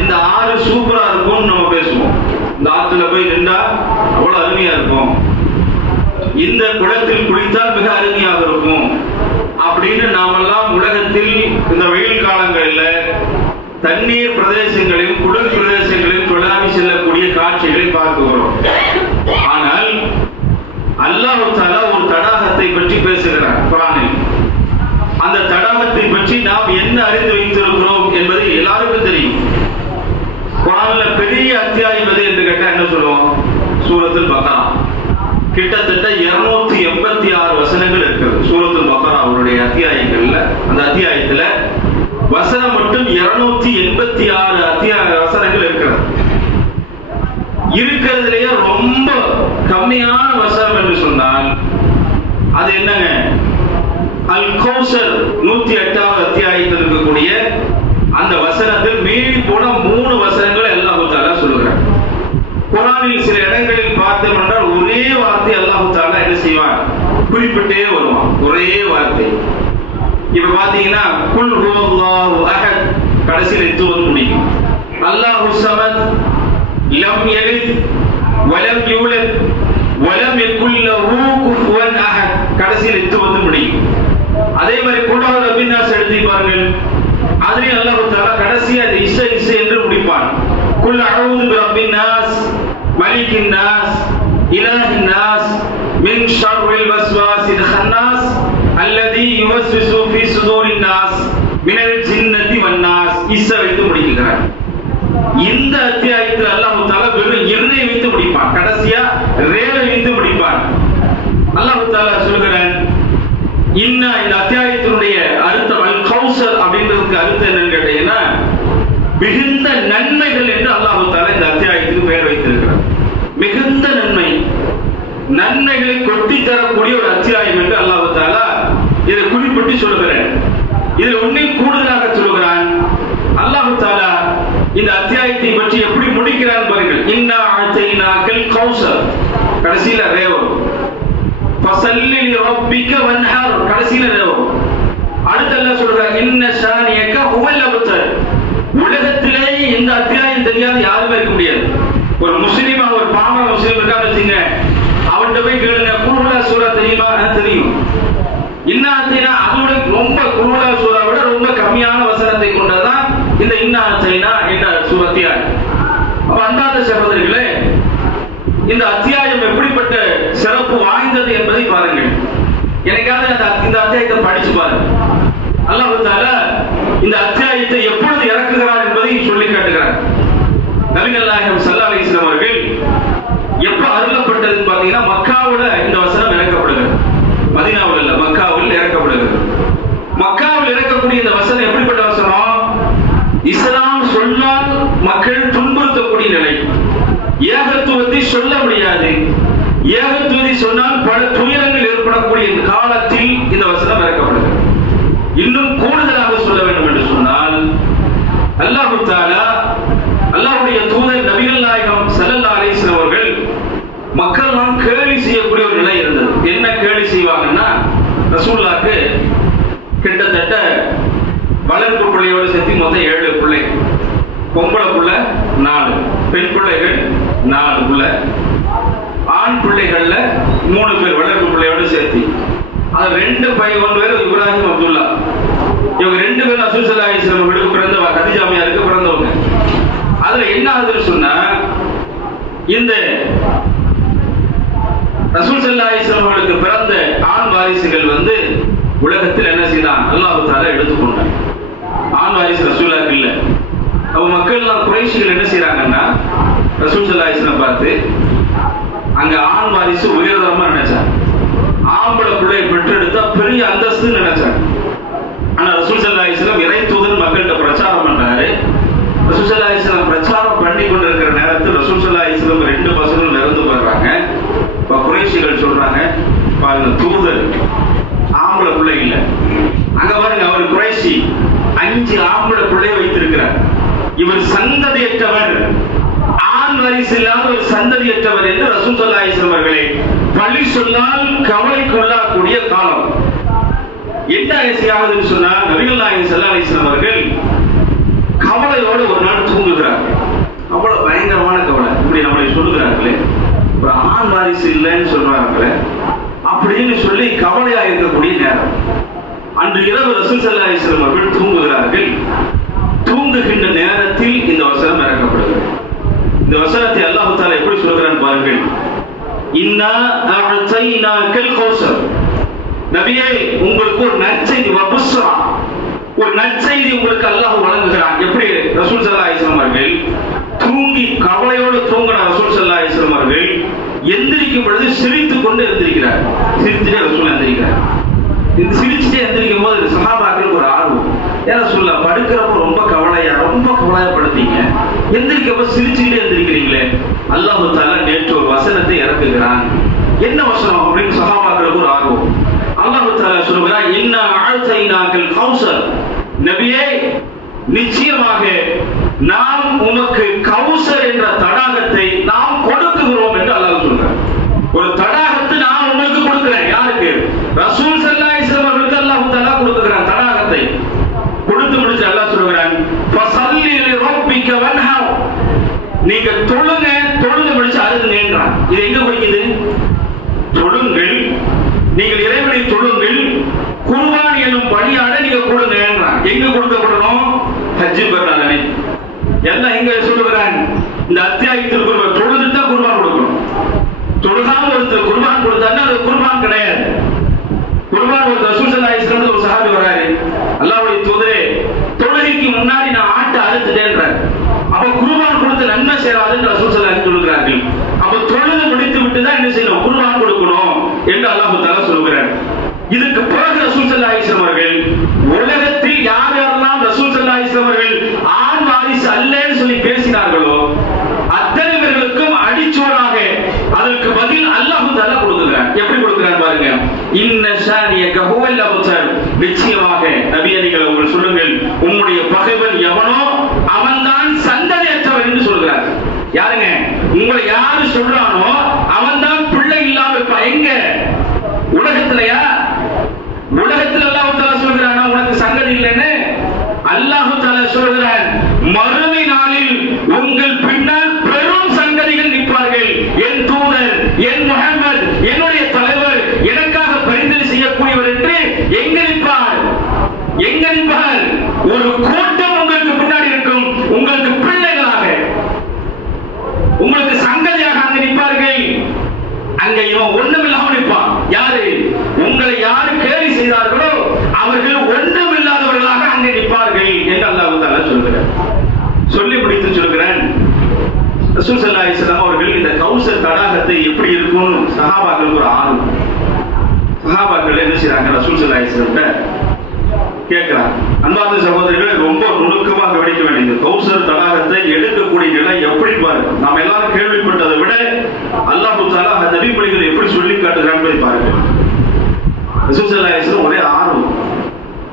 இந்த ஆறு சூப்பரா இருக்கும்னு நம்ம பேசுவோம். இந்த ஆற்றுல போய் நின்றா அவ்வளவு அருமையா இருக்கும், இந்த குளத்தில் குளித்தால் மிக அருமையாக இருக்கும் அப்படின்னு நாமெல்லாம் உலகத்தில் இந்த வெயில் காலங்களில் தண்ணீர் பிரதேசங்களில் குளிர் பிரதேசங்களில் தொழாவி செல்லக்கூடிய காட்சிகளை பார்க்கிறோம். ஆனால் அல்லாஹ் தஆலா ஒரு தடாகத்தை பற்றி பேசுகிறார் குர்ஆனில். அந்த தடாகத்தை பற்றி நாம் என்ன அறிந்து வைத்திருக்கிறோம் என்பது எல்லாருக்கும் தெரியும். குர்ஆன்ல பெரிய அத்தியாயம் எது என்று கேட்டா என்ன சொல்லுவோம்? சூரத்துல் பக்ரா. கிட்டத்தட்ட 286 வசனங்கள் இருக்கிறது சூரத்துல் பக்ரா அவருடைய அத்தியாயங்கள்ல. அந்த அத்தியாயத்துல வசனம் மட்டும் 286 வசனங்கள் இருக்கிறது. இருக்கிறதுலயே ரொம்ப கம்மியான வசனம் என்று சொன்னால் அது என்னங்க? அல் கௌசர் 108வது அத்தியாயத்தில் இருக்கக்கூடிய அந்த வசனத்தில் மீறி போன 3 வசனங்களை அல்லாஹ் தஆலா சொல்லுகிறார். குர்ஆனில் சில இடங்களில் பார்த்தோம் என்றால் ஒரே வார்த்தை அல்லாஹ் தஆலா என்ன செய்வான்? குறிப்பிட்டே வருவான், ஒரே வார்த்தை. இப்ப பாத்தீங்கன்னா குல் ஹுவல்லாஹு அஹத் கடைசியில் எத்துவது முடியும். அல்லாஹு ஸமத் லம் யலித் வலம் யூலத் வலம் யகுல் லஹு குஃபுவன் அஹத் கடைசியில் எத்துவது முடியும். அதே மாதிரி குர்ஆன் ரப்பினாஸ் எழுதி பாருங்கள், அதிலே அல்லாஹ் தஆலா கடைசியா இஸ்ஸ என்று முடிப்பான். குல் அஊது பிரப்பின் நாஸ் மலிக்கின் நாஸ் இலாஹின் நாஸ் மின் ஷர்ரில் வஸ்வாஸில் ஹன்னாஸ் அல்லதி யுவஸ்விசு ஃபீ சுதூரின் நாஸ் மினல் ஜின்னதி வன் நாஸ் இஸ்ஸ வைத்து முடிக்கிறார். இந்த அத்தியாயத்தில் அல்லாஹ் தஆலா வெறும் இர்னை வைத்து முடிப்பான், கடைசியா ரேவை வைத்து முடிப்பான். அல்லாஹ் தஆலா சொல்கிறான், இந்த அத்தியாயத்தினுடைய அர்த்தம் அல் கௌசர் அப்படின்றதுக்கு அர்த்தம் என்னன்னு கேட்டீங்கன்னா மிகுந்த நன்மைகள் என்று அல்லாஹ் தஆலா இந்த அத்தியாயத்துக்கு பெயர் வைத்திருக்கிறார். மிகுந்த நன்மைகளை கொட்டி தரக்கூடிய ஒரு அத்தியாயம் என்று அல்லாஹ் தஆலா இதை குறிப்பிட்டு சொல்லுகிறார். இதில் ஒன்றையும் கூடுதலாக சொல்லுகிறான். அல்லாஹ் தஆலா இந்த அத்தியாயத்தை பற்றி எப்படி முடிக்கிறான் பாருங்கள். இன்னா அதைனாக்கல் கௌசர் கடைசியில ரேவ், ஃபஸல்லி லிரப்பிக வன்ஹர் கடைசியில ரேவ். அடுத்து அல்லாஹ் சொல்றான் இன்ன ஷானியக ஹுவல் அப்தர். உலகத்திலேயே இந்த அத்தியாயம் தெரியாத யாருமே இருக்க முடியாது. ஒரு முஸ்லிமா, ஒரு பாமர முஸ்லிம் இருக்கான்னு வச்சுங்க, அவன்கிட்ட போய் கேளுங்க குர்ஆன் சூரா தெரியுமா? தெரியும். இன்னாத்தைனா அதோட ரொம்ப குர்ஆன் சூராவோட ரொம்ப கம்மியான வசனத்தை கொண்டதான் இந்த இன்னாத்தைனா என்ற சூரத்தியாய். அப்ப அந்தாத சகோதரர்களே, இந்த அத்தியாயம் எப்படிப்பட்ட சிறப்பு வாய்ந்தது என்பதை பாருங்கள். எனக்காக இந்த அத்தியாயத்தை படிச்சு பாருங்க. அல்லாஹ் தஆலா இந்த அத்தியாயத்தை எப்பொழுது இறக்குகிறார் என்பதை சொல்லி காட்டுகிறார். நபிகள் நாயகம் ஸல்லல்லாஹு அலைஹி வஸல்லம் அவர்கள் எப்ப அருளப்பட்டதுன்னு பாத்தீங்கன்னா மக்காவுல இந்த வசனம் இறக்கப்படுகிறது. மதீனாவில் இல்ல, மக்காவில் இறக்கப்படுகிறது. மக்காவில் இறக்கக்கூடிய இந்த வசனம் எப்படிப்பட்ட வசனம்? இஸ்லாம் சொன்னால் மக்கள் துன்புறுத்தக்கூடிய நிலை, ஏகத்துவத்தை சொல்ல முடியாது, ஏகத்துவத்தை சொன்னால் பல துயரங்கள் ஏற்படக்கூடிய காலத்தில் இந்த வசனம் இறக்கப்படுகிறது. இன்னும் கூடுதலாக சொல்ல வேண்டும் என்று சொன்னால் அல்லாஹ் தஆலா அல்லாஹ்வுடைய தூதர் நபிகள் நாயகம் ஸல்லல்லாஹு அலைஹி வஸல்லம் அவர்கள் மக்கள் எல்லாம் கேலி செய்யக்கூடிய ஒரு நிலை இருந்தது. என்ன கேலி செய்வாங்கன்னா, ரசூலுல்லாஹ்க்கு கிட்டத்தட்ட வளர்ப்பு பிள்ளையோடு சேர்த்து மொத்தம் 7 பிள்ளை. பொம்பளை பிள்ளை 4, பெண் பிள்ளைகள் 4 பிள்ளை, ஆண் பிள்ளைகள்ல 3 பேர் வளர்ப்பு பிள்ளையோடு சேர்த்து. அது 2 பையன், 1 பேர் இப்ராஹிம் அப்துல்லா. இவங்க 2 பேரும் ரசூல் ஸல்லல்லாஹு அலைஹி வஸல்லம் அவர்களுக்கு பிறந்தவங்க, கதீஜா அம்மையாருக்கு பிறந்தவங்க. அதுல என்ன ஆகுதுன்னு சொன்னா, இந்த ரசூல் ஸல்லல்லாஹு அலைஹி வஸல்லம் அவர்களுக்கு பிறந்த ஆண் வாரிசுகள் உலகத்தில் என்ன செய்தான்? அல்லாஹ் தஆலா எடுத்துக்கொண்டான். ஆண் வாரிசு ரசூலுல்லாஹ் இல்ல. அவ மக்கள் எல்லாம் குறைஷிகள் என்ன செய்யறாங்கன்னா, ரசூல் ஸல்லல்லாஹு அலைஹி வஸல்லம் பார்த்து அங்க ஆண் வாரிசு உயர்தரமா நினைச்சாங்க, ஆம்பளை பிள்ளை பெற்றெடுத்தா பெரிய அந்தஸ்து நினைச்சாங்க. ஆனா ரசூல் ஸல்லல்லாஹு அலைஹி வஸல்லம் இறை தூதர் மக்கள்கிட்ட பிரச்சாரம் பண்றாரு. ரசூல் ஸல்லல்லாஹு அலைஹி வஸல்லம் பிரச்சாரம் பண்ணி கொண்டிருக்கிற நேரத்தில் ரசூல் ஸல்லல்லாஹு அலைஹி வஸல்லம் 2 பசங்களும் இறந்து போயிடுறாங்க. இப்ப குறைஷிகள் சொல்றாங்க, பாருங்க தூதர் ஆம்பளை பிள்ளை இல்ல, அங்க பாருங்க அவர் குறைஷி 5 ஆம்பளை பிள்ளை வைத்திருக்கிறார், இவர் சந்ததியற்றவர், ஆண் வாரிசு இல்லாத ஒரு சந்ததியற்றவர் என்று ரசூல் ஸல்லல்லாஹு அலைஹி வஸல்லம் அவர்களை பழி சொன்னால் கவலைக்கு உள்ளாகக்கூடிய காலம். என்ன ஆகுதுன்னு சொன்னா, நபிகள் நாயகம் ஸல்லல்லாஹு அலைஹி வஸல்லம் அவர்கள் கவலையோடு ஒரு நாள் தூங்குகிறார். தூங்குகிறார்களே, ஒரு ஆண் வாரிசு இல்லைன்னு சொல்றாங்களே அப்படின்னு சொல்லி கவலையா இருக்கக்கூடிய நேரம். அன்று இரவு ரசூல் ஸல்லல்லாஹு அலைஹி வஸல்லம் அவர்கள் தூங்குகிறார்கள். தூங்குகின்ற நேரத்தில் இந்த வசனம் இறக்கப்படுகிறது. இந்த வசனத்தை அல்லாஹ் தஆலா எப்படி சொல்கிறான் பாருங்கள். இன்னா அஅதைனாக்கல் கௌஸர், நபியே உங்களுக்கு ஒரு நற்செய்தி, வபுஸ்ரா, ஒரு நற்செய்தி உங்களுக்கு அல்லாஹ் வழங்குகிறான். எப்படி ரசூல் ஸல்லல்லாஹு அலைஹி வஸல்லம் அவர்கள் தூங்கி கவலையோடு தூங்கின ரசூல் ஸல்லல்லாஹு அலைஹி வஸல்லம் அவர்கள் எந்திரிக்கும் பொழுது சிரித்துக் கொண்டு எந்திரிக்கிறார். சிரிச்சுட்டே ரசூல் எந்திரிக்கிறார். இந்த சிரிச்சுட்டே எந்திரிக்கும் போது சஹாபாக்களுக்கு ஒரு ஆர்வம். ஏன்னா சொல்ல படுக்கிறப்ப ரொம்ப கவலையப்படுத்தீங்க, எந்திரிக்கப்ப சிரிச்சுக்கிட்டே எந்திரிக்கிறீங்களே. அல்லாஹ் தஆலா நேற்று ஒரு வசனத்தை இறக்குகிறான். என்ன வசனம் அப்படின்னு சஹாபாக்களுக்கு ஒரு ஆர்வம். அல்லாஹ் தஆலா சொல்கிறான், இன்னா அஅதைனாக்கல் கௌஸர், நபியே நிச்சயமாக நாம் உனக்கு கௌஸர் என்ற தடாகத்தை நாம் கொடுக்குகிறோம் என்று அல்லாஹ் சொல்றார். ஒரு தடாகத்தை நான் உங்களுக்கு கொடுக்கிறேன். யாருக்கு? ரசூல் ஸல்லல்லாஹு அலைஹி வஸல்லம் அவர்களுக்கு அல்லாஹ் தஆலா கொடுக்கிறான் தடாகத்தை. கொடுத்து முடிச்சு அல்லாஹ் சொல்றான், ஃபஸல்லி லிரப்பிக வன்ஹர், நீங்க தொழுங்க, தொழுது முடிச்சு அழுதுங்கன்றான். இது எங்க குறிக்குது? தொழுங்கள், நீங்கள் இறைவனை தொழுங்கள், குர்பான் என்னும் பணியாட நீங்க கொடுங்கன்றான். எங்க கொடுக்கப்படணும்? ஹஜ் பெருநாளை. எல்லாம் எங்க சொல்லுகிறான்? இந்த அத்தியாயத்தில் தொழுதுட்டா குர்பான் கொடுக்கணும். தொழுகாம ஒருத்தர் குர்பான் கொடுத்தாருன்னா அது குர்பான் கிடையாது. குர்பான் ஒரு ரசூல் ஸல்லல்லாஹு அலைஹி வஸல்லம் ஒரு சஹாபி வராரு, அல்லாஹ்வுடைய தூதரே தொழுகைக்கு முன்னாடி நான் ஆட்டை அறுத்துட்டேன்றார். அப்ப குர்பான் கொடுத்து நன்மை சேராதுன்னு ரசூல் ஸல்லல்லாஹு அலைஹி வஸல்லம் சொல்லுகிறார்கள். அப்ப தொழுது முடித்து விட்டு தான் என்ன செய்யணும்? குர்பான் கொடுக்கணும் என்று அல்லாஹ் தஆலா சொல்கிறார். இதுக்கு பிறகு ரசூல் ஸல்லல்லாஹு அலைஹி வஸல்லம் அவர்கள் உலகத்தில் யார் யாரெல்லாம் ரசூல் ஸல்லல்லாஹு அலைஹி வஸல்லம் அவர்கள் ஆண் வாரிசு அல்லன்னு சொல்லி பேசினார்களோ அத்தனை பேர்களுக்கும் அடிச்சோடாக அதற்கு பதில் அல்லாஹ் தஆலா கொடுக்கிறார். எப்படி கொடுக்கிறார் பாருங்க. இன்ன ஷானியக ஹுவல் அப்தர், நிச்சயமாக நபியே நீங்கள் அவர்கள் சொல்லுங்கள், உம்முடைய பகைவன் எவனோ அவன்தான் சந்ததியற்றவன் என்று சொல்கிறார். யாருங்க? உங்களை யாரு சொல்றானோ அவன்தான் பிள்ளை இல்லாம இருப்பான். எங்க? உலகத்திலயா? உலகத்தில் அல்லாஹ் தஆலா சொல்றானா உனக்கு சங்கதி இல்லைன்னு? அல்லாஹ் தஆலா சொல்கிறான், மறுமை நாளில் உங்கள் பின்னால் பெரும் சங்கதிகள் நிற்பார்கள். என் தூதர், என் முஹம்மது, என்னுடைய தலைவர், எனக்காக பரிந்துரை செய்யக்கூடியவர் என்று எங்க நிற்பார்? எங்க நிற்பார்? ஒரு கூட்டம் உங்களுக்கு பின்னாடி இருக்கும், உங்களுக்கு பிள்ளைகளாக, உங்களுக்கு சங்கதியாக அங்க நிற்பார்கள். அங்க இவன் ஒண்ணுமில்லாம நிற்பான். யாரு? உங்களை யாரு கேலி செய்தார்களோ அவர்கள் ஒன்றுமில்லாதவர்களாக அங்கே நிற்பார்கள் என்று அல்லாஹ் தஆலா சொல்கிறார். சொல்லி முடித்து சொல்கிறேன், ரசூல் ஸல்லல்லாஹு அலைஹி வஸல்லம் அவர்கள் இந்த கௌஸர் தடாகத்தை எப்படி இருக்கும்னு சஹாபாக்களுக்கு ஒரு ஆர்வம். சஹாபாக்கள் என்ன செய்றாங்க? ரசூல் ஸல்லல்லாஹு அலைஹி வஸல்லம் கேட்கிறாங்க. அன்பார்ந்த சகோதரர்களே, ரொம்ப நுணுக்கமாக கவனிக்க வேண்டியது. கௌஸர் தடாகத்தை எடுக்கக்கூடிய நிலை எப்படி பாருங்க. நாம் எல்லாரும் கேள்விப்பட்டதை விட அல்லாஹ் தஆலா நபி மொழிகளை எப்படி சொல்லி காட்டுகிறான் என்பதை பாருங்க. ரசூல் ஸல்லல்லாஹு அலைஹி வஸல்லம் ஒரே ஆர்வம்,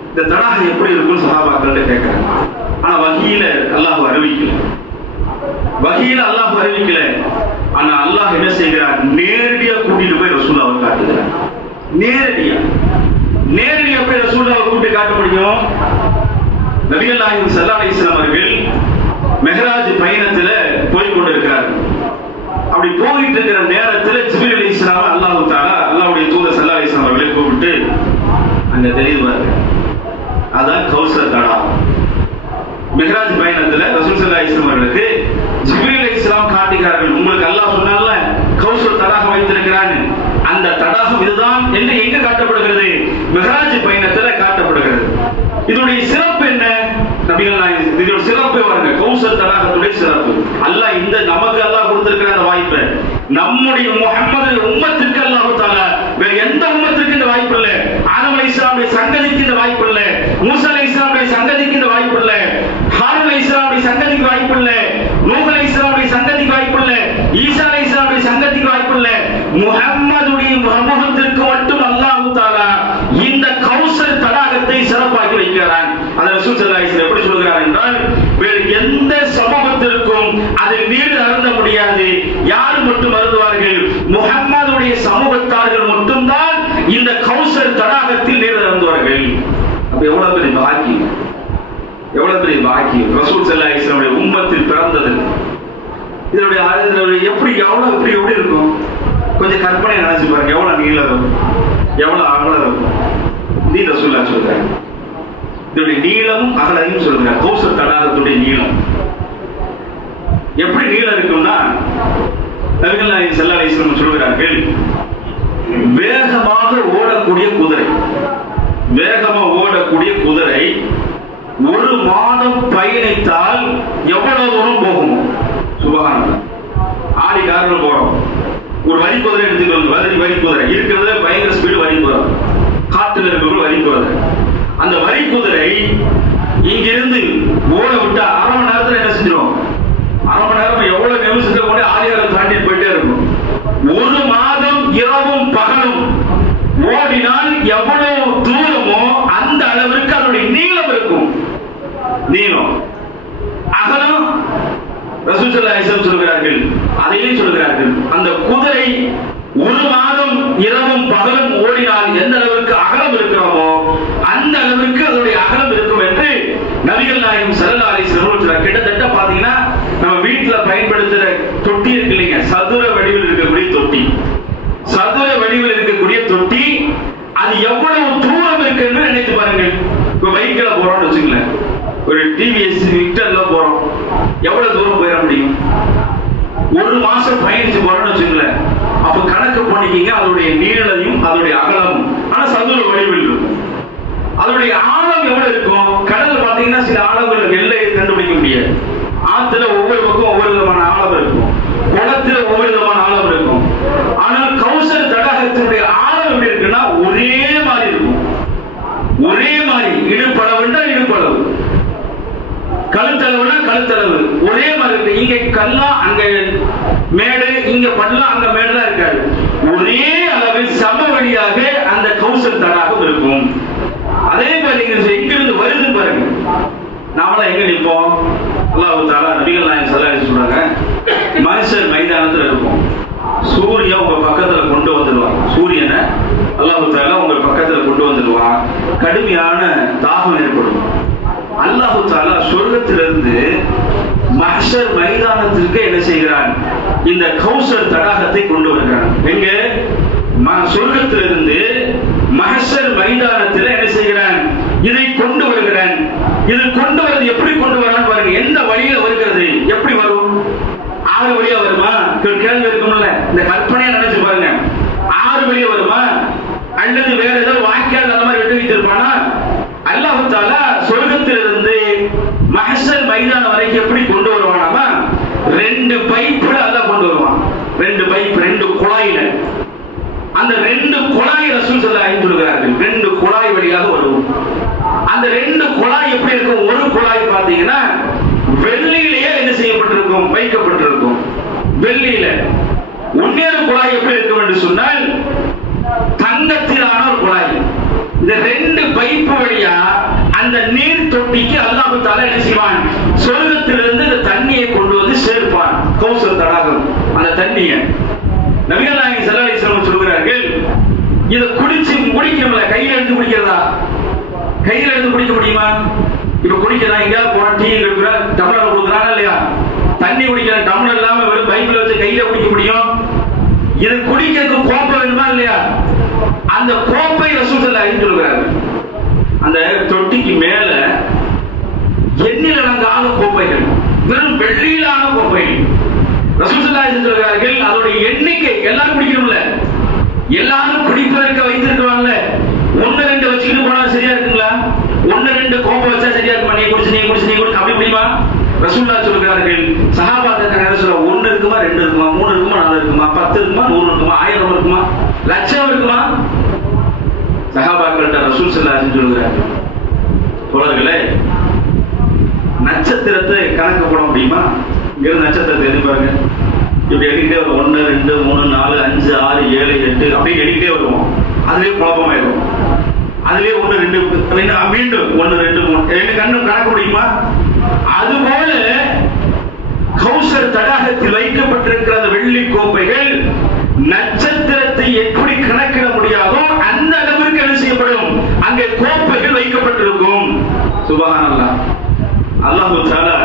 இந்த தடாகம் எப்படி இருக்கும்னு சஹாபாக்கள்கிட்ட கேட்கிறாங்க. ஆனா வஹீல அல்லாஹ் அறிவிக்கல. ஆனா அல்லாஹ் என்ன செய்கிறார்? நேரடியா கூட்டிட்டு போய் ரசூலுல்லாஹ் காட்டுகிறார். நேரடியா போய் ரசூலுல்லாஹ் கூட்டி காட்ட முடியும். நபிகள் நாயகம் ஸல்லல்லாஹு அலைஹி வஸல்லம் அவர்கள் மிஹ்ராஜ் பயணத்துல போய் கொண்டிருக்கிறார். அப்படி போயிட்டு இருக்கிற நேரத்துல ஜிப்ரீல் அலைஹிஸ்ஸலாம் அல்லாஹ் தஆலா அல்லாஹ்வுடைய தூதர் ஸல்லல்லாஹு அலைஹி வஸல்லம் அவர்களை கூப்பிட்டு அங்க தெரியுது பாருங்க, அதான் கௌஸர் தடாகம். மிஹ்ராஜ் பயணத்துல ரசூல் ஸல்லல்லாஹு அலைஹி வஸல்லம் அவர்களுக்கு ஜிப்ரீல் அலைஹிஸ்ஸலாம் காட்டுகிறார்கள். உங்களுக்கு அல்லாஹ் சொன்னார்ல கௌஸர் தடாகம் வைத்திருக்கிறான், அந்த தடாகம் இதுதான் என்று எங்க காட்டப்படுகிறது? மிஹ்ராஜ் பயணத்துல காட்டப்படுகிறது. இதனுடைய சிறப்பு என்ன? நபிகள் நாயகம் இதோட சிறப்பு பாருங்க. கௌஸர் தடாகத்துடைய சிறப்பு அல்லாஹ் இந்த நமக்கு அல்லாஹ் கொடுத்திருக்கிற அந்த வாய்ப்பை நம்முடைய முஹம்மது உம்மத்திற்கு அல்லாஹ் தஆலா வேற எந்த உம்மத்திற்கு இந்த வாய்ப்பு இல்லை. ஆதம் அலைஹிஸ்ஸலாமுடைய சங்கதிக்கு இந்த வாய்ப்பு இல்லை. மூசா அலைஹிஸ்ஸலாமுடைய சங்கதிக்கு இந்த வாய்ப்பு இல்லை. ஹாரூன் அலைஹிஸ்ஸலாமுடைய சங்கதிக்கு வாய்ப்பு இல்லை. நூஹ் அலைஹிஸ்ஸலாமுடைய சங்கதிக்கு வாய்ப்பு இல்லை. ஈசா அலைஹிஸ்ஸலாமுடைய சங்கதிக்கு வாய்ப்பு இல்லை. முஹம்மதுடைய சமூகத்திற்கு மட்டும் அல்லாஹ் தஆலா இந்த கௌஸர் தடாகத்தை சிறப்பாக்கி வைக்கிறான். அதை ரசூல் ஸல்லல்லாஹு அலைஹி வஸல்லம் எப்படி சொல்கிறார் என்றால், வேறு எந்த சமூகத்திற்கும் அதில் நீர் அருந்த முடியாது. யார் மட்டும் அருந்துவார்கள்? முஹம்மதுடைய சமூகத்தார்கள் மட்டும்தான் இந்த கௌஸர் தடாகத்தில் நீர் அருந்துவார்கள். அப்ப எவ்வளவு பெரிய பாக்கியம், எவ்வளவு பெரிய பாக்கியம் ரசூல் ஸல்லல்லாஹு அலைஹி வஸல்லம் உம்மத்தில் பிறந்தது. இதனுடைய எப்படி எவ்வளவு எப்படி இருக்கும்? கொஞ்சம் கற்பனை நினைச்சு பாருங்க, எவ்வளவு நீளம் இருக்கும், எவ்வளவு அகலம் இருக்கும். நீ ரசூலுல்லாஹ் சொல்றாங்க, இதனுடைய நீளமும் அகலையும் சொல்றாங்க. கௌசர் தடாகத்துடைய நீளம் எப்படி நீளம் இருக்கும்னா, நபிகள் நாயகம் ஸல்லல்லாஹு அலைஹி வஸல்லம் சொல்கிறார்கள், வேகமாக ஓடக்கூடிய குதிரை, வேகமா ஓடக்கூடிய குதிரை ஒரு மாதம் பயணித்தால் எவ்வளவு தூரம் போகும்? சுபஹானல்லாஹ். ஆடி காரில் போறோம், ஒரு வரி குதிரை எடுத்துக்கோங்க, வரி குதிரை இருக்கிறதுல பயங்கர ஸ்பீடு வரி குதிரை, காட்டுல இருக்கிற வரி குதிரை. அந்த வரி குதிரை இங்கிருந்து ஓட விட்டா அரை மணி நேரத்துல என்ன செஞ்சிடும்? அரை மணி நேரம் எவ்வளவு நிமிஷத்துக்கு கூட ஆதிகாரம் தாண்டி போயிட்டே இருக்கும். ஒரு மாதம் இரவும் பகலும் ஓடினால் எவ்வளவு தூரமோ அந்த அளவிற்கு அதனுடைய நீளம் இருக்கும். நீளம் அகலம் ரசூல் ஸல்லல்லாஹு அலைஹி வஸல்லம் சொல்கிறார்கள், அதையும் சொல்கிறார்கள், அந்த குதிரை ஒரு மாதம் இரவும் பகலும் ஓடினால் எந்த அளவிற்கு அகலம் இருக்கிறோமோ அந்த அளவிற்கு அதனுடைய அகலம் இருக்கும் என்று நபிகள் நாயகம் ஸல்லல்லாஹு அலைஹி வஸல்லம் சொல்றாங்க. கிட்டத்தட்ட பாத்தீங்கன்னா நம்ம வீட்டுல பயன்படுத்துற தொட்டி இருக்கு இல்லைங்க, சதுர வடிவில் இருக்கக்கூடிய தொட்டி, சதுர வடிவில் இருக்கக்கூடிய தொட்டி, அது எவ்வளவு தூரம் இருக்குன்னு நினைத்து பாருங்கள். இப்ப பைக்ல போறோம்னு வச்சுங்களேன், ஒரு டிவிஎஸ் விக்டர்ல போறோம், எவ்வளவு தூரம் போயிட முடியும்? ஒரு மாசம் பயணிச்சு போறோம்னு வச்சுங்களேன், அப்ப கணக்கு பண்ணிக்கிங்க அதனுடைய நீளத்தையும் அதனுடைய அகலமும். ஆனா சதுர வடிவில் இருக்கும். அதனுடைய ஆழம் எவ்வளவு இருக்கும்? கடல்ல பாத்தீங்கன்னா சில ஆழங்கள் எல்லையை கண்டுபிடிக்க முடியாது. ஆத்துல ஒவ்வொரு பக்கம் ஒவ்வொரு விதமான ஆழம் இருக்கும், குளத்துல ஒவ்வொரு விதமான ஆழம் இருக்கும். ஆனால் கௌசர் தடாகத்தினுடைய ஆழம் எப்படி இருக்குன்னா ஒரே மாதிரி இருக்கும். ஒரே மாதிரி, இடுப்பளவுன்னா இடுப்பளவு, கழுத்தளவுனா கழுத்தளவு, ஒரே மாதிரி இருக்கு. இங்க கல்லா அங்க மேடு, இங்க பள்ளம் அங்க மேடுலாம் இருக்காது. ஒரே அளவில் சமவெளியாக அந்த கௌசர் தடாகம் இருக்கும். அதே மாதிரி எங்கிருந்து வருதுன்னு பாருங்க. நாமளா எங்க நிற்போம்? அல்லாஹ் தஆலா நபிகள் நாயகம் ஸல்லல்லாஹு அலைஹி வஸல்லம் சொல்றாங்க, மனுஷர் மைதானத்துல இருக்கும், சூரியன் உங்க பக்கத்துல கொண்டு வந்துடுவான். சூரியனை அல்லாஹ் தஆலா உங்க பக்கத்துல கொண்டு வந்துடுவான். கடுமையான தாகம் ஏற்படும். அல்லாஹ் தஆலா சொர்க்கத்திலிருந்து மஹ்ஷர் மைதானத்திற்கு என்ன செய்கிறான்? இந்த கௌசர் தடாகத்தை கொண்டு வருகிறான். எங்க? சொர்க்கத்திலிருந்து மஹ்ஷர் மைதானத்தில் என்ன செய்கிறான்? இதை கொண்டு வருகிறான். இது கொண்டு வருது எப்படி கொண்டு வரான்னு பாருங்க. எந்த வழியில வருகிறது? எப்படி வரும்? ஆறு வழியா வருமா? கேள்வி இருக்கும்ல, இந்த கற்பனையா நினைச்சு பாருங்க. ஆறு வழியா வருமா அல்லது வேற ஏதாவது வாய்க்கால் அந்த மாதிரி வெட்டி வைத்திருப்பானா? அல்லாஹ் தஆலா சொர்க்கத்திலிருந்து மஹ்ஷர் மைதானம் வரைக்கும் எப்படி கொண்டு வருவானாமா? ரெண்டு பைப்புல அல்லாஹ் கொண்டு வருவான். ரெண்டு பைப், ரெண்டு குழாயில. அந்த ரெண்டு குழாய் ரசூல் ஸல்லல்லாஹு அலைஹி வஸல்லம் சொல்கிறார்கள், ரெண்டு குழாய் வழியாக வரும். அந்த ரெண்டு குழாய் எப்படி இருக்கும்? ஒரு குழாய் பாத்தீங்கன்னா வெள்ளியிலேயே என்ன செய்யப்பட்டிருக்கும்? வைக்கப்பட்டிருக்கும் வெள்ளியில. இன்னொரு குழாய் எப்படி இருக்கும் என்று சொன்னால் தங்கத்திலான ஒரு குழாய். இந்த ரெண்டு பைப்பு வழியா அந்த நீர் தொட்டிக்கு அல்லாஹ் தஆலா என்ன செய்வான்? சொர்க்கத்திலிருந்து இந்த தண்ணியை கொண்டு வந்து சேர்ப்பான். கௌசர் தடாகம் அந்த தண்ணியை நபிகள் நாயகம் ஸல்லல்லாஹு அலைஹி வஸல்லம் சொல்கிறார்கள், இத குடிச்சு குடிக்கணும்ல, கையில எடுத்து குடிக்கிறதா? கையில எடுத்து குடிக்க முடியுமா? இப்ப குடிக்கலாம், எங்க போனா டீ எடுக்கிற டம்ளர் கொடுக்குறாங்க இல்லையா? தண்ணி குடிக்கிற டம்ளர் இல்லாம வெறும் பைப்பில் வச்சு கையில குடிக்க முடியும். இது குடிக்கிறதுக்கு கோப்பை வேணுமா இல்லையா? அந்த கோப்பை ரசூல் ஸல்லல்லாஹு அலைஹி வஸல்லம் சொல்கிறார்கள். அந்த தொட்டிக்கு மேல எண்ணில் அடங்காத கோப்பைகள், வெறும் வெள்ளியிலான கோப்பைகள் ரசூல் ஸல்லல்லாஹு அலைஹி வஸல்லம் சொல்கிறார்கள். அதோட எண்ணிக்கை எல்லாரும் குடிக்கணும்ல, எல்லாரும் குடிப்பதற்கு வைத்திருக்கிறாங்கல்ல. ஒன்னு ரெண்டு வச்சுக்கிட்டு போனா சரியா இருக்குங்களா? ஒன்னு ரெண்டு கோப்பை வச்சா சரியா இருக்குமா? நீ குடிச்சு அப்படி முடியுமா? ரசூலுல்லாஹ் சொல்கிறார்கள், சஹாபாக்கள் என்ன சொல்ற, ஒன்னு இருக்குமா, ரெண்டு இருக்குமா, மூணு இருக்குமா, நாலு இருக்குமா, 10 இருக்குமா, 100 இருக்குமா, 1000 இருக்குமா, லட்சம் இருக்குமா? சஹாபாக்கள்ட்ட ரசூல் ஸல்லல்லாஹு அலைஹி வஸல்லம் சொல்கிறார்கள், தோழர்களே, நட்சத்திரத்தை கணக்கு போட முடியுமா? இங்க நட்சத்திரத்தை எது பாருங்க, இப்படி எண்ணிக்கிட்டே வரும். 1 2 3 4 5 6 7 8 அப்படி எண்ணிக்கிட்டே வருவோம். அதுலயே குழப்பமாயிடும். அதுலயே 1 2 மீண்டும் 1 2 3 ரெண்டு கண்ணும் கணக்க முடியுமா? அதுபோல கௌசர் தடாகத்தில் வைக்கப்பட்டிருக்கிற அந்த வெள்ளி கோப்பைகள் நட்சத்திரத்தை எப்படி கணக்கிட முடியாதோ அந்த அளவிற்கு என்ன செய்யப்படும்? அங்கே கோப்பைகள் வைக்கப்பட்டிருக்கும். சுப்ஹானல்லாஹ். அல்லாஹ் தஆலா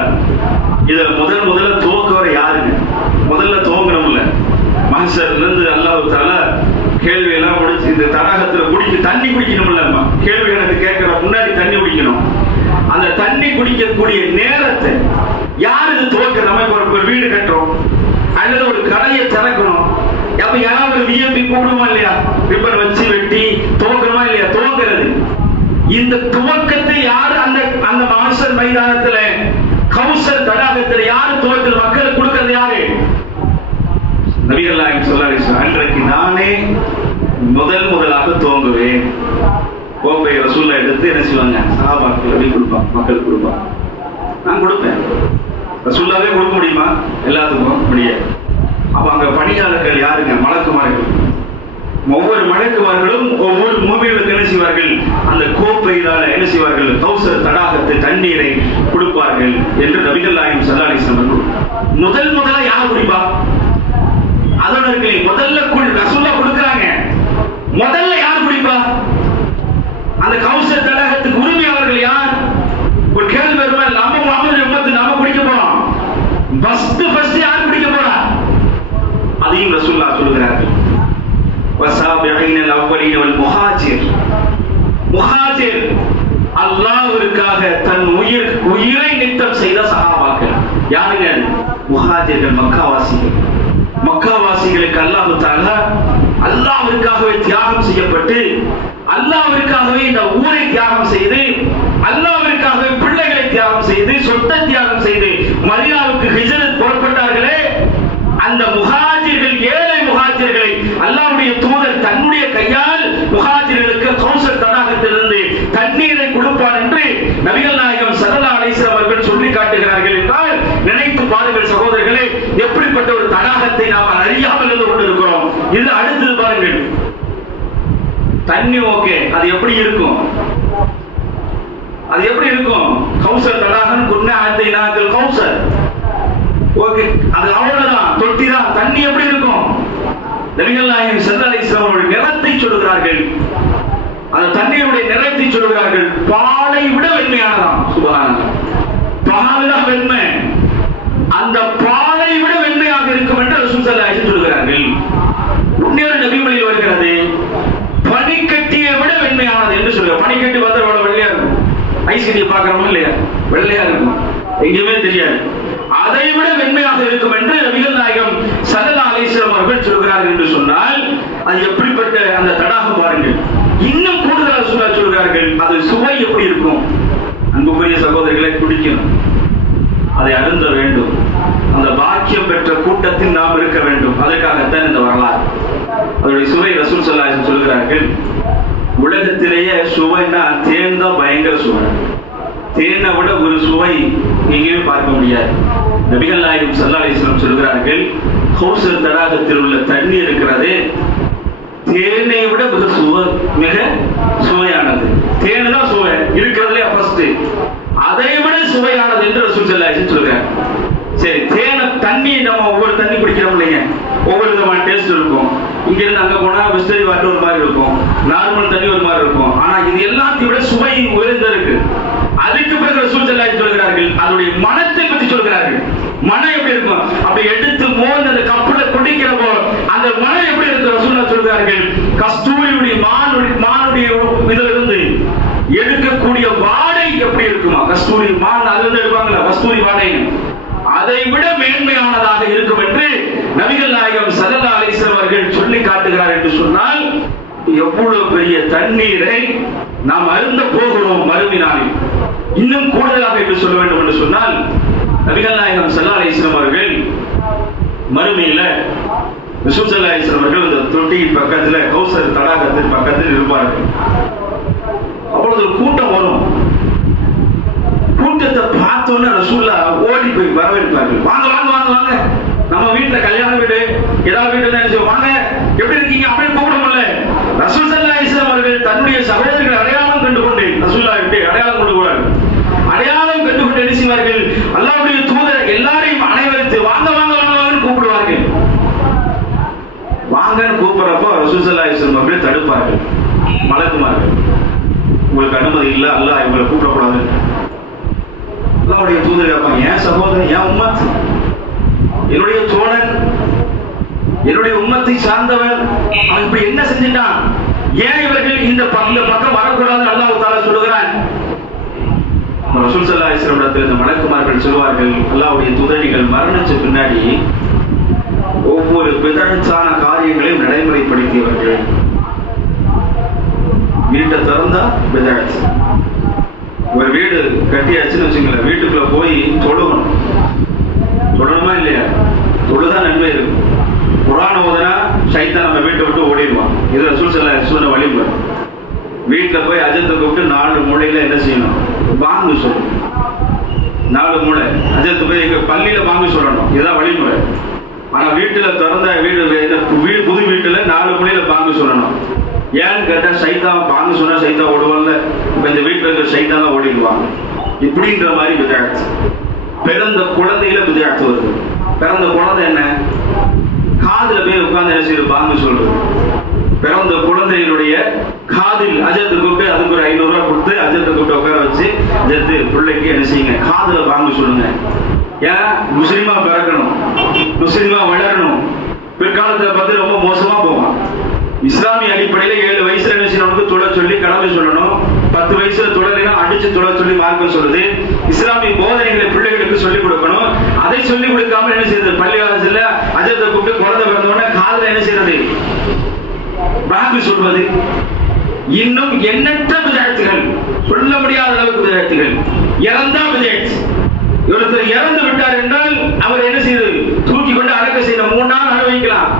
இத முதல்ல துவக்கவர் யாருங்க? முதல்ல மான்சர்ல இருந்து அல்லாஹ் தஆலா கேள்வி எல்லாம் முடிச்சு இந்த தடாகத்துல தண்ணி குடிக்கணும்ல, கேள்வி எனக்கு கேட்கிற முன்னாடி தண்ணி குடிக்கணும். அந்த தண்ணி குடிக்கக்கூடிய நேரத்தை யார் இது துவக்க? நம்ம ஒரு வீடு கட்டுறோம் அல்லது ஒரு கடையை திறக்கணும், அப்ப யாராவது ஒரு விஐபி கூப்பிடுமா இல்லையா? ரிப்பன் வச்சு வெட்டி துவக்கணுமா இல்லையா? துவக்கிறது இந்த துவக்கத்தை யாரு அந்த மான்சர் மைதானத்துல கௌசர் தடாகத்துல யாரு துவக்கல் மக்களுக்கு கொடுக்கிறது? யாரு? நபிகள் நாயகம் ஸல்லல்லாஹு அலைஹி வஸல்லம். அன்றைக்கு நானே முதலாக துவங்குவேன். கோப்பை ரசூலுல்லாஹ் எடுத்து என்ன செய்வாங்க? சஹாபாக்கள் கொடுப்பாங்க, மக்களுக்கு கொடுப்பாங்க. நான் கொடுப்பேன். ரசூலுல்லாஹ்வே கொடுக்க முடியுமா? எல்லாத்துக்கும் முடியாது. அப்ப அங்க பணியாளர்கள் யாருங்க? மலக்குமார்கள். ஒவ்வொரு மலக்குமார்களும் ஒவ்வொரு மூமிகளுக்கு என்ன செய்வார்கள்? அந்த கோப்பையிலான என்ன செய்வார்கள்? கௌசர் தடாகத்து தண்ணீரை கொடுப்பார்கள் என்று நபிகள் நாயகம் ஸல்லல்லாஹு அலைஹி வஸல்லம் முதலா யார் குடிப்பா? அதோட இருக்கு. முதல்ல ரசூலுல்லாஹ் கொடுக்கறாங்க, முதல்ல யார் குடிப்பா? அந்த கௌசர் தடாகத்துக்கு உரிமையாளர்கள் யார்? ஒரு கேள்வி வருமா? நம்ம முஹம்மது உம்மத்து நாம குடிக்க போறோம், ஃபர்ஸ்ட் யார் குடிக்க போறா? அதையும் ரசூலுல்லாஹ் சொல்கிறார்கள். வஸாபிஈன அல்-அவ்வலீன வல் முஹாஜிர் அல்லாஹ்விற்காக தன் உயிரை நித்தம் செய்த சஹாபாக்கள் யாருங்க? முஹாஜிர்கள், மக்காவாசிகளுக்கு அல்லாஹ் தஆலா அல்லாஹ்விற்காகவே தியாகம் செய்யப்பட்டு, அல்லாஹ்விற்காகவே இந்த ஊரை தியாகம் செய்து, அல்லாஹ்விற்காகவே பிள்ளைகளை தியாகம் செய்து, சொத்தை தியாகம் செய்து மதீனாவுக்கு ஹிஜ்ரத் புறப்பட்டார்களே, அந்த முஹாஜிர்கள், ஏழை முஹாஜிர்களை அல்லாஹ்வுடைய தூதர் தன்னுடைய கையால் முஹாஜிர்களுக்கு கௌசர் தடாகத்திலிருந்து தண்ணீரை கொடுப்பான் என்று நபிகள் நாயகம் ஸல்லல்லாஹு அலைஹி வஸல்லம் அவர்கள் சொல்லி காட்டுகிறார்கள் என்றால் நினைத்து பாருங்கள் சகோதரர்களே, எப்படிப்பட்ட ஒரு தடாகத்தை நாம் அறியாமல் இருந்து கொண்டிருக்கிறோம். இது அடுத்தது பாருங்கள், தண்ணி ஓகே, அது எப்படி இருக்கும்? அது எப்படி இருக்கும்? கௌசர் தடாகம் குன்ன ஆத்தை நாங்கள் கௌசர் ஓகே, அது அவ்வளவுதான், தொட்டி தான். தண்ணி எப்படி இருக்கும்? நபிகள் நாயகம் ஸல்லல்லாஹு அலைஹி வஸல்லம் அவர்கள் நிறத்தை சொல்கிறார்கள், அந்த தண்ணீருடைய நிறத்தை சொல்கிறார்கள், பாலை விட வெண்மையானதாம். சுப்ஹானல்லாஹ், பால் தான் வெண்மை, அந்த பாலை விட வெண்மையாக இருக்கும் என்று ரசூல் ஸல்லல்லாஹு அலைஹி வஸல்லம் சொல்கிறார்கள். இன்னொரு நபிமொழியில் வருகிறது, பனிக்கட்டியை விட வெண்மையானது என்று சொல்கிறார். பனிக்கட்டி வந்து அவ்வளவு வெள்ளையா இருக்கும், ஐஸ் கட்டியை பார்க்கிறோம் இல்லையா? வெள்ளையா இருக்கும், எங்கேயுமே தெரியாது. அதை விட வெண்மையாக இருக்கும் என்று நபிகள் நாயகம் ஸல்லல்லாஹு அலைஹி வஸல்லம் அவர்கள் சொல்கிறார்கள் என்று சொன்னால் அது எப்படிப்பட்ட அந்த தடாகம் பாருங்கள். இன்னும் கூடுதலாக சொல்கிறார்கள், அது சுவை எப்படி இருக்கும்? அன்புக்குரிய சகோதரர்களை, குடிக்கணும், அதை அருந்த வேண்டும். அந்த பாக்கியம் பெற்ற கூட்டத்தில் நாம் இருக்க வேண்டும். அதற்காகத்தான் இந்த வரலாறு. அதனுடைய சுவை ரசூல் ஸல்லல்லாஹு அலைஹி வஸல்லம் சொல்கிறார்கள், உலகத்திலேயே சுவைனா தேன் தான் பயங்கர சுவை. தேனை விட ஒரு சுவை எங்கேயுமே பார்க்க முடியாது. நபிகள் நாயகம் ஸல்லல்லாஹு அலைஹி வஸல்லம் சொல்கிறார்கள், கௌசர் தடாகத்தில் உள்ள தண்ணி இருக்கிறது, தேனை விட மிக சுவையானது. தேனு தான் சுவை இருக்கிறதுலே ஃபர்ஸ்ட், அதை விட சுவையானது என்று ரசூல் ஸல்லல்லாஹு அலைஹி வஸல்லம் சொல்கிறார். சரி, தேனை தண்ணி நம்ம ஒவ்வொரு தண்ணி குடிக்கிறோம் இல்லைங்க, ஒவ்வொரு விதமான டேஸ்ட் இருக்கும். இங்க இருந்து அங்க போனா பிஸ்லரி வாட்டர் ஒரு மாதிரி இருக்கும், நார்மல் தண்ணி ஒரு மாதிரி இருக்கும். ஆனா இது எல்லாத்தையும் விட சுவை உயர்ந்து இருக்கு. அதுக்கு பிறகு ரசூல் ஸல்லல்லாஹு அலைஹி வஸல்லம் சொல்கிறார்கள், அதனுடைய மனத்தை பற்றி சொல்கிறார்கள். மனம் எப்படி இருக்கும்? அப்படி எடுத்து மோந்து அந்த கப்புல குடிக்கிறப்போ அந்த மனம் எப்படி இருக்கு? ரசூலுல்லாஹ் சொல்கிறார்கள், கஸ்தூரியுடைய மானுடைய இதுல இருந்து எடுக்கக்கூடிய வாடை எப்படி இருக்குமா? கஸ்தூரி மான் அதுல இருந்து எடுப்பாங்களா, கஸ்தூரி வாடை, அதை விட மேன்மையானதாக இருக்கும் என்று நபிகள் நாயகம் ஸல்லல்லாஹு அலைஹி வஸல்லம் அவர்கள் சொல்லி காட்டுகிறார் என்று சொன்னால் எவ்வளவு பெரிய தண்ணீரை நாம் அருந்த போகிறோம் மறுமை நாளில். இன்னும் கூடுதலாக என்று சொல்ல வேண்டும் என்று சொன்னால் நபிகள் நாயகம் ஸல்லல்லாஹு அலைஹி வஸல்லம் அவர்கள் மறுமையில ரசூல் ஸல்லல்லாஹு அலைஹி வஸல்லம் அவர்கள் அந்த தொட்டியின் பக்கத்துல கௌசர் தடாகத்தின் பக்கத்தில் இருப்பார்கள். அப்பொழுது ஒரு கூட்டம் வரும். கூட்டத்தை பார்த்தோன்னு ரசூலுல்லாஹ் ஓடி போய் வரவேற்பார்கள். வாங்க வாங்க வாங்க வாங்க, நம்ம வீட்டுல கல்யாண வீடு ஏதாவது வீடு நினைச்சு வாங்க, எப்படி இருக்கீங்க அப்படின்னு கூப்பிட முடியல. ரசூல் ஸல்லல்லாஹு அலைஹி வஸல்லம் அவர்கள் தன்னுடைய சகோதரர்கள் அடையாளம் கண்டுகொண்டு, ரசூலுல்லாஹ் எப்படி அடையாளம் கொண்டு போறார்கள், அடையாளம் கண்டுகொண்டு என்ன செய்வார்கள்? அல்லாஹ்வுடைய தூதர் எல்லாரையும் அனைவரித்து வாங்க வாங்க வாங்க வாங்கன்னு கூப்பிடுவார்கள். வாங்கன்னு கூப்பிடுறப்போ ரசூல் ஸல்லல்லாஹு அலைஹி வஸல்லம் அவர்கள் தடுப்பார்கள். மலக்குமார்கள், உங்களுக்கு அனுமதி இல்லை, அல்லாஹ் இவங்களை கூப்பிடக்கூடாது. அல்லாஹ்வுடைய தூதர் கேட்பாங்க, என் சகோதரன், என் உம்மத், என்னுடைய தோழன், என்னுடைய உம்மத்தை சார்ந்தவன், அவன் இப்படி என்ன செஞ்சிட்டான், ஏன் இவர்கள் இந்த பக்கம் வரக்கூடாதுன்னு அல்லாஹ் தஆலா சொல்லுகிறான். ரசூல் ஸல்லல்லாஹு அலைஹி வஸல்லம் இடத்தில் இந்த மலக்குமார்கள் சொல்வார்கள், அல்லாஹ்வுடைய தூதர்கள் மரணிச்ச பின்னாடி ஒவ்வொரு பிதஅத்தான காரியங்களையும் நடைமுறைப்படுத்தியவர்கள். வீட்டை திறந்தா பிதஅத். ஒரு வீடு கட்டியாச்சுன்னு வச்சுங்களேன், வீட்டுக்குள்ள போய் தொழுகணும். தொழணுமா இல்லையா? தொழுதா நன்மை இருக்கும். குர்ஆன் ஓதுனா ஷைத்தான் நம்ம வீட்டை விட்டு ஓடிடுவான். இது ரசூல் ஸல்லல்லாஹு அலைஹி வஸல்லம் வழிமுறை. வீட்டுல போய் அஜத்தை கூப்பிட்டு 4 மூலையில என்ன செய்யணும், பாங்கு சொல்லணும். 4 மூலை அஜத்து போய் எங்க பள்ளியில பாங்கு சொல்லணும். இதுதான் வழிமுறை. ஆனா வீட்டுல திறந்த வீடு புது வீட்டுல 4 மூலையில பாங்கு சொல்லணும். ஏன்னு கேட்டா சைத்தான் பாங்கு சொன்னா சைத்தான் ஓடுவான்ல, இப்ப இந்த வீட்டுல இருக்கிற சைத்தான் தான் ஓடிடுவாங்க. இப்படின்ற மாதிரி விதழத்து. பிறந்த குழந்தையில விதழத்து வருது. பிறந்த குழந்தை என்ன, காதுல போய் உட்கார்ந்து என்ன செய்யுது, பாங்கு சொல்றது. பிறந்த குழந்தைகளுடைய காதில் அஜத்தை கூப்பிட்டு அதுக்கு ஒரு 500 ரூபாய் கொடுத்து அஜத்தை கூப்பிட்டு உட்கார வச்சு, அஜத்து பிள்ளைக்கு என்ன செய்யுங்க, காதுல பாங்கு சொல்லுங்க. ஏன் முஸ்லிமா பிறக்கணும், முஸ்லிமா வளரணும். பிற்காலத்தை பார்த்து ரொம்ப மோசமா போவான். இஸ்லாமிய அடிப்படையில 7 வயசுல என்ன செய்யணும், தொட சொல்லி கடமை சொல்லணும். 10 வயசுல தொடலைனா அடிச்சு தொட சொல்லி மார்க்கம் சொல்லுது. இஸ்லாமிய போதனைகளை பிள்ளைகளுக்கு சொல்லிக் கொடுக்கணும். அதை சொல்லிக் கொடுக்காம என்ன செய்யறது, பள்ளிவாசல்ல அஜத்தை கூப்பிட்டு குழந்தை பிறந்த உடனே காதுல என்ன செய்யறது, பாங்கு சொல்வது. இன்னும் எண்ணற்ற விதழத்துகள், சொல்ல முடியாத அளவுக்கு விதழத்துகள். இறந்தா விதழத்து. ஒருத்தர் இறந்து விட்டார் என்றால் அவர் என்ன செய்யுது, தூக்கி கொண்டு அடக்க செய்யணும். 3 நாள் அனுபவிக்கலாம்.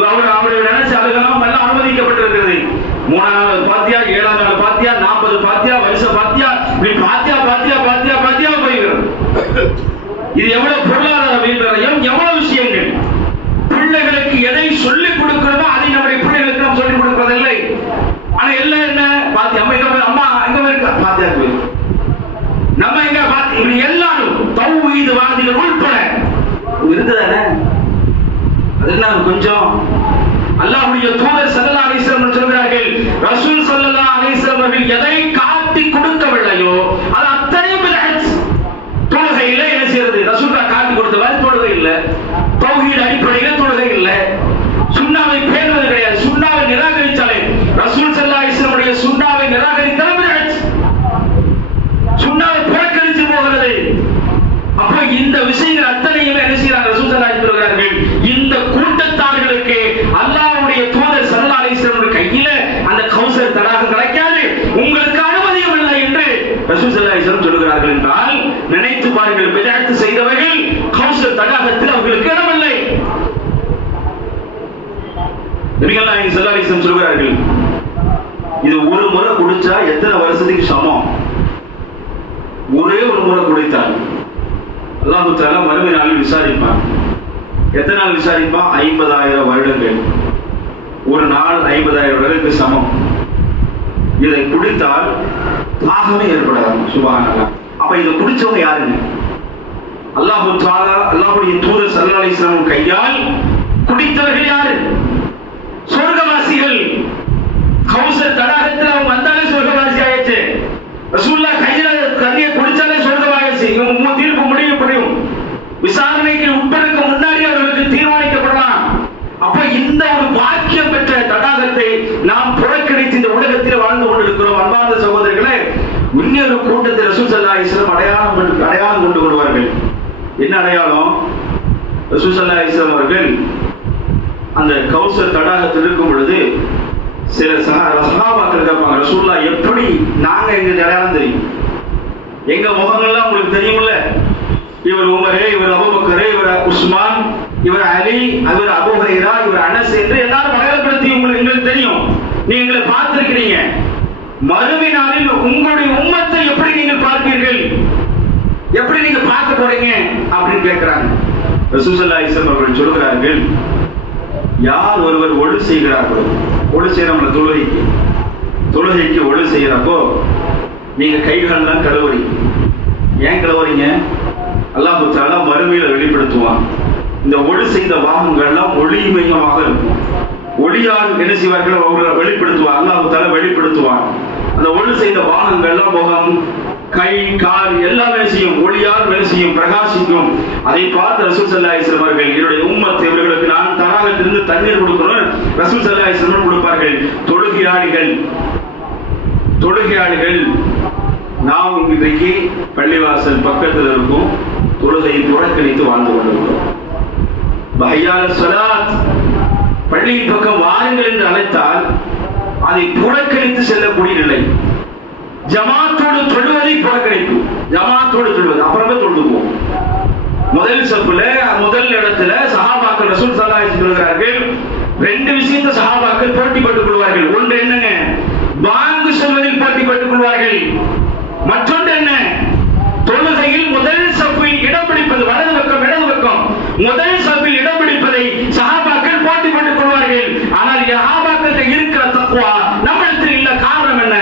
அவருடைய நினைச்சு அழுகலாம் எல்லாம் அனுமதிக்கப்பட்டிருக்கிறது. 3ஆம் நாள் பாத்தியா, 7ஆம் நாள் பாத்தியா, 40 பாத்தியா, வருஷம் பாத்தியா, பாத்தியா பாத்தியா பாத்தியா பாத்தியா போய்கிறது. இது எவ்வளவு பொருளாதார வீழ்வரையும், எவ்வளவு விஷயங்கள். பிள்ளைகளுக்கு எதை சொல்லிக் கொடுக்கிறதோ அதை நம்முடைய பிள்ளைகளுக்கு நாம் சொல்லிக் கொடுப்பதில்லை. ஆனா எல்லாம் என்ன பாத்தியா, அம்மா எங்க இருக்க பாத்தியா போய் நம்ம எங்க பாத்தி, இப்படி எல்லாரும் தௌஹீத் வாதிகள் உள்பட இருக்குதானே. அதெல்லாம் கொஞ்சம் அல்லாஹ்வுடைய தூதர் ஸல்லல்லாஹு அலைஹி வஸல்லம் சொல்கிறார்கள், ரசூல் ஸல்லல்லாஹு அலைஹி வஸல்லம் அவர்கள் எதை காட்டி கொடுக்கவில்லையோ அது அத்தனையும் பிதஅத். தொழுகையில என்ன செய்யறது, ரசூலுல்லாஹ் காட்டி கொடுத்தவாறு தொழுகை இல்ல. தௌஹீத் அடிப்படையில தொழுகை இல்ல. சுன்னாவை பேணுவது கிடையாது. சுன்னாவை நிராகரிச்சாலே, ரசூல் ஸல்லல்லாஹு அலைஹி வஸல்லம் உடைய சுன்னாவை நிராகரித்தால் பிதஅத். சுன்னாவை புறக்கணித்து போகிறது. அப்ப இந்த விஷயங்கள் அத்தனையுமே என்ன செய்யறாங்க, ரசூல் ஸல்லல்லாஹு அலைஹி வஸல்லம் இந்த கூட்டத்தார்களுக்கு அல்லாஹ்வுடைய தூதர் ஸல்லல்லாஹு அலைஹி வஸல்லம் கையில அந்த கௌசர் தடாகம் கிடைக்காது, உங்களுக்கு அனுமதியும் இல்லை என்று ரசூல் ஸல்லல்லாஹு அலைஹி வஸல்லம் சொல்கிறார்கள் என்றால் நினைத்து பாருங்கள், பிதஅத் செய்தவர்கள் கௌசர் தடாகத்தில் அவர்களுக்கு இடமில்லை. நபிகள் நாயகம் ஸல்லல்லாஹு அலைஹி வஸல்லம் சொல்கிறார்கள், இது ஒரு முறை குடிச்சா எத்தனை வருஷத்துக்கு சமம். ஒரே ஒரு முறை குடித்தால் அல்லாஹ் தஆலா மறுமை நாளில் விசாரிப்பான். எத்தனை நாள் விசாரிப்பான், 50,000 வருடங்கள். ஒரு நாள் 50,000 வருடங்களுக்கு சமம். இதை குடித்தால் தாகமே ஏற்படாது. சுப்ஹானல்லாஹ். அப்ப இதை குடிச்சவங்க யாருங்க, அல்லாஹ் தஆலா அல்லாஹ்வுடைய தூதர் ஸல்லல்லாஹு அலைஹி வஸல்லம் கையால் குடித்தவர்கள் யாரு, சொர்க்கவாசிகள். கௌசர் தடாகத்தில் அவங்க வந்தாலே சொர்க்கவாசி ஆயிடுச்சு. ரசூலுல்லாஹ் கையில தண்ணியை குடிச்சாலே சொர்க்கவாசி. இவங்க தீர்ப்பு முடியும். விசாரணைக்கு உட்படுக்க முன்னாடி அவர்களுக்கு தீர்மானிக்கப்படலாம். அப்ப இந்த ஒரு பாக்கியம் பெற்ற தடாகத்தை நாம் புறக்கணித்து இந்த உலகத்தில் வாழ்ந்து கொண்டிருக்கிறோம். அன்பார்ந்த சகோதரர்களே, இன்னொரு கூட்டத்தில் ரசூல் ஸல்லல்லாஹு அலைஹி வஸல்லம் அடையாளம் கொண்டு வருவார்கள். என்ன அடையாளம், ரசூல் ஸல்லல்லாஹு அலைஹி வஸல்லம் அவர்கள் அந்த கௌசர் தடாகத்தில் இருக்கும் பொழுது சில சஹாபாக்கள் கேட்பாங்க, ரசூலுல்லாஹ் எப்படி, நாங்க எங்க அடையாளம் தெரியும், எங்க முகங்கள்லாம் உங்களுக்கு தெரியும்ல, இவர் உமரே, இவர் அபூபக்கர், இவர் உஸ்மான், இவர் அலி, இவர் அபூ ஹுரைரா, இவர் அனஸ் என்று எல்லாரும் அடையாளப்படுத்தி உங்களுக்கு தெரியும். நீங்க பார்த்திருக்கிறீங்க. மறுமை நாளில் உங்களுடைய உம்மத்தை எப்படி நீங்கள் பார்ப்பீர்கள், எப்படி நீங்க பார்க்க போறீங்க அப்படின்னு கேட்கிறாங்க. ரசூல் ஸல்லல்லாஹு அலைஹி வஸல்லம் அவர்கள் சொல்கிறார்கள், யார் ஒருவர் ஒழு செய்கிறார்களோ, ஒழு செய்யறவங்கள தொழுகைக்கு ஒழு செய்யறப்போ நீங்க கைகளெல்லாம் கழுவுறீங்க. ஏன் கழுவுறீங்க, அல்லாஹ் தஆலா மறுமையில வெளிப்படுத்துவான். இந்த ஒளி செய்த வாகங்கள்லாம் ஒளிமயமாக இருக்கும். ஒளியால் என்ன செய்வார்கள், வெளிப்படுத்துவான். அல்லாஹ் தஆலா வெளிப்படுத்துவான். அந்த ஒளி செய்த வாகங்கள்லாம் முகம், கை, கால் எல்லாமே செய்யும், ஒளியால் வேலை செய்யும், பிரகாசிக்கும். அதை பார்த்து ரசூல் ஸல்லல்லாஹு அலைஹி வஸல்லம் அவர்கள், என்னுடைய உம்மத் இவர்களுக்கு நான் தராக மைதானத்திலிருந்து தண்ணீர் கொடுக்கணும் ரசூல் ஸல்லல்லாஹு அலைஹி வஸல்லம் கொடுப்பார்கள். தொழுகையாளிகள் நாம் இன்றைக்கு பள்ளிவாசல் பக்கத்தில் இருக்கும், தொழுகையை புறக்கணித்து வாழ்ந்து கொண்டிருக்கிறோம். பஹையால ஸலாத், பள்ளியின் பக்கம் வாருங்கள் என்று அழைத்தால் அதை புறக்கணித்து செல்லக்கூடிய நிலை. ஜமாத்தோடு தொழுவதை புறக்கணிப்பு, ஜமாத்தோடு தொழுவது அப்புறமே தொழுதுவோம். முதல் சப்புல முதல் இடத்துல சஹாபாக்கள் ரசூல் ஸல்லல்லாஹு அலைஹி வஸல்லம் சொல்கிறார்கள், ரெண்டு விஷயத்தை சஹாபாக்கள் போட்டி போட்டுக் கொள்வார்கள். ஒன்று என்னங்க, பாங்கு சொல்வதில் போட்டி போட்டுக் கொள்வார்கள். மற்றொன்று என்ன, தொழுகையில் முதல் சப்பில் இடம் பிடிப்பது, வலது பக்கம் முதல் சப்பில் இடம் பிடிப்பதை சஹாபாக்கள் போட்டி போட்டுக் கொள்வார்கள். ஆனால் சஹாபாக்கள் இருக்கிற தக்வா நம்மளுக்கு இல்ல. காரணம் என்ன,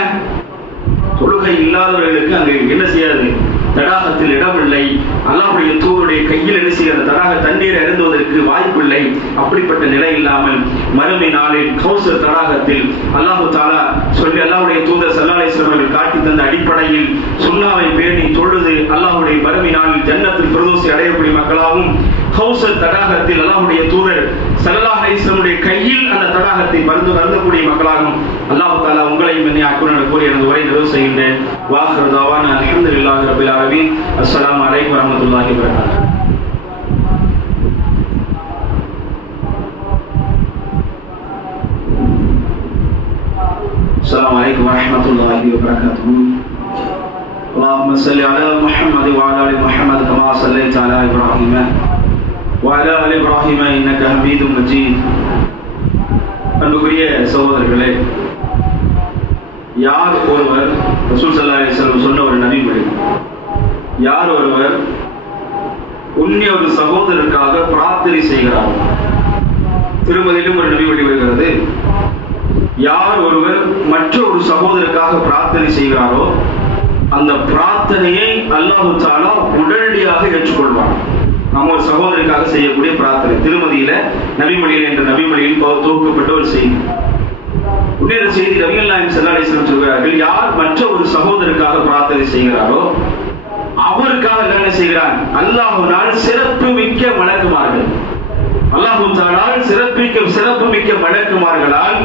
தொழுகை இல்லாதவர்களுக்கு அங்கு என்ன செய்யாது, தடாகத்தில் இடமில்லை. அல்லாஹ்வுடைய தூதருடைய கையில் என்ன செய்ய தடாக தண்ணீரை அருந்துவதற்கு வாய்ப்பில்லை. அப்படிப்பட்ட நிலை இல்லாமல் மறுமை நாளில் கௌசர் தடாகத்தில் அல்லாஹ் தஆலா சொல்லி அல்லாஹ்வுடைய தூதர் ஸல்லல்லாஹு அலைஹி வஸல்லம் அவர்கள் காட்டி தந்த அடிப்படையில் சுன்னாவை பேணி தொழுது அல்லாஹ்வுடைய மறுமை நாளில் ஜன்னத்துல் ஃபிர்தௌஸை அடையக்கூடிய மக்களாகவும், கௌசர் தடாகத்தில் அல்லாஹ்வுடைய தூதர் ஸல்லல்லாஹு அலைஹி வஸல்லம் கையில் அந்த தடாகத்தை பருந்தக்கூடிய மக்களாகவும் அல்லாஹ் தஆலா உங்களையும் என்னை ஆக்குவான் கூறி எனது உரை நிறைவு செய்கின்றேன். வாஹிரு தஅவானா அல்ஹம்துலில்லாஹி ரப்பில் ஆலமீன். அஸ்ஸலாமு அலைக்கும் வரஹ்மத்துல்லாஹி வபரகாத்துஹு. السلام عليكم ورحمة الله وبركاته. اللهم صل على محمد وعلى آل محمد كما صليت على إبراهيم وعلى آل إبراهيم إنك حميد مجيد. அன்புக்குரிய சகோதரர்களே, யார் ஒருவர் ரசூல் ஸல்லல்லாஹு அலைஹி வஸல்லம் சொன்ன ஒரு நபிமொழி, யார் ஒருவர் உன்னிய ஒரு சகோதரருக்காக பிரார்த்தனை செய்கிறார், திருமதியிலும் ஒரு நபிமொழி வருகிறது, யார் ஒருவர் மற்ற ஒரு சகோதரருக்காக பிரார்த்தனை செய்கிறாரோ அந்த பிரார்த்தனையை அல்லாஹ் தஆலா உடனடியாக ஏற்றுக்கொள்வார். நம்ம ஒரு சகோதரருக்காக செய்யக்கூடிய பிரார்த்தனை திருமதியில நபிமொழியில் என்ற நபிமொழியில் தொகுக்கப்பட்ட ஒரு செய்தி. இன்னொரு செய்தி நபிகள் நாயகம் ஸல்லல்லாஹு அலைஹி வஸல்லம் சொல்கிறார்கள், யார் மற்ற ஒரு சகோதரருக்காக பிரார்த்தனை செய்கிறாரோ அவருக்காக என்ன செய்கிறான், அல்லாஹ்வினால் சிறப்பு மிக்க மலக்குமார்கள், அல்லாஹ் தஆலா சிறப்பு மிக்க மலக்குமார்களால்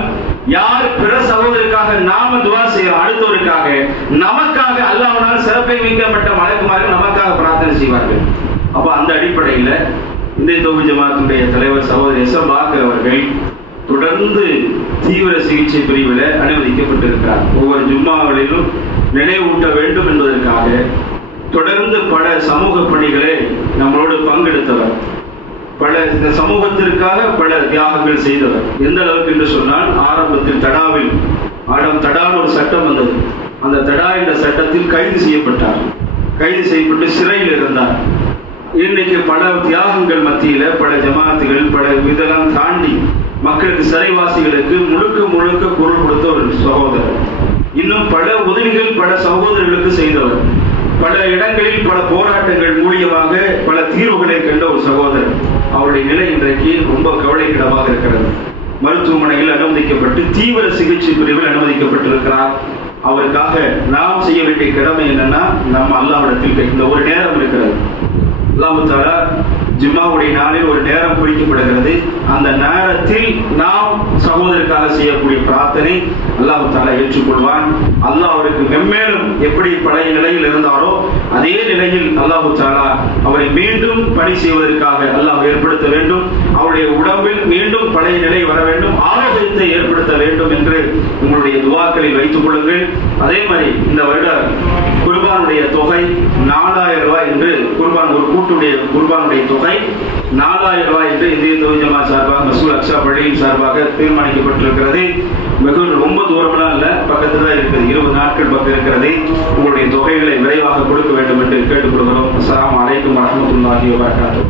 யார் பிற சகோதரருக்காக நாம துஆ செய்யறோம், அடுத்தவருக்காக நமக்காக அல்லாஹ்வினால் சிறப்பை மிக்கப்பட்ட மலக்குமார்கள் நமக்காக பிரார்த்தனை செய்வார்கள். அப்ப அந்த அடிப்படையில இந்த தௌஹீத் ஜமாத்துடைய தலைவர் சகோதரர் எஸ் பாக்கர் அவர்கள் தொடர்ந்து தீவிர சிகிச்சை பிரிவில் அனுமதிக்கப்பட்டிருக்கிறார். ஒவ்வொரு ஜும்மாவிலும் நினைவூட்ட வேண்டும் என்பதற்காக தொடர்ந்து பல சமூக பணிகளை நம்மளோடு பங்கெடுத்தவர், பல இந்த சமூகத்திற்காக பல தியாகங்கள் செய்தவர். எந்த அளவுக்கு என்று சொன்னால், ஆரம்பத்தில் தடாவில் ஒரு சட்டம் வந்தது. அந்த தடா என்ற சட்டத்தில் கைது செய்யப்பட்டு சிறையில் இருந்தார். இன்னைக்கு பல தியாகங்கள் மத்தியில பல ஜமாத்துகள் பல இதெல்லாம் தாண்டி மக்களுக்கு சிறைவாசிகளுக்கு முழுக்க குரல் கொடுத்த ஒரு சகோதரர். இன்னும் பல உதவிகள் பல சகோதரர்களுக்கு செய்தவர். பல இடங்களில் பல போராட்டங்கள் மூலியமாக பல தீர்வுகளை கண்ட ஒரு சகோதரர். அவருடைய நிலை இன்றைக்கு ரொம்ப கவலைக்கிடமாக இருக்கிறது. மருத்துவமனையில் அனுமதிக்கப்பட்டு தீவிர சிகிச்சை பிரிவில் அனுமதிக்கப்பட்டிருக்கிறார். அவருக்காக நாம் செய்ய வேண்டிய கடமை என்னன்னா, நம்ம அல்லாஹ்விடத்தில் இந்த ஒரு நேரம் இருக்கிறது. அல்லாஹ் தஆலா ஜும்மாவுடைய நாளில் ஒரு நேரம் குறிக்கப்படுகிறது. அந்த நேரத்தில் நாம் சகோதரருக்காக செய்யக்கூடிய பிரார்த்தனை அல்லாஹ் தஆலா ஏற்றுக்கொள்வான். அல்லாஹ் அவருக்கு மென்மேலும் எப்படி பழைய நிலையில் இருந்தாரோ அதே நிலையில் அல்லாஹ் தஆலா அவரை மீண்டும் பணி செய்வதற்காக அல்லாஹ் ஏற்படுத்த வேண்டும். அவருடைய உடம்பில் மீண்டும் பழைய நிலை வர வேண்டும், ஆரோக்கியத்தை ஏற்படுத்த வேண்டும் என்று உங்களுடைய துஆக்களில் வைத்துக் கொள்ளுங்கள். அதே மாதிரி இந்த வருட குர்பானுடைய தொகை 4000 ரூபாய் என்று ஒரு கூட்டுடைய குர்பானுடைய தொகை 4000 ரூபாய் என்று இந்திய தௌஹீத் ஜமாத் சார்பாக மசூல் அக்ஸா பள்ளியின் சார்பாக தீர்மானிக்கப்பட்டிருக்கிறது. ரொம்ப தூரம்லாம் இல்ல, பக்கத்துல தான் இருக்குது, 20 நாட்கள் பக்கம் இருக்கிறது. உங்களுடைய தொகைகளை விரைவாக கொடுக்க வேண்டும் என்று கேட்டுக்கொள்கிறோம். அஸ்ஸலாமு அலைக்கும் வரஹ்மத்துல்லாஹி வபரகாத்துஹு.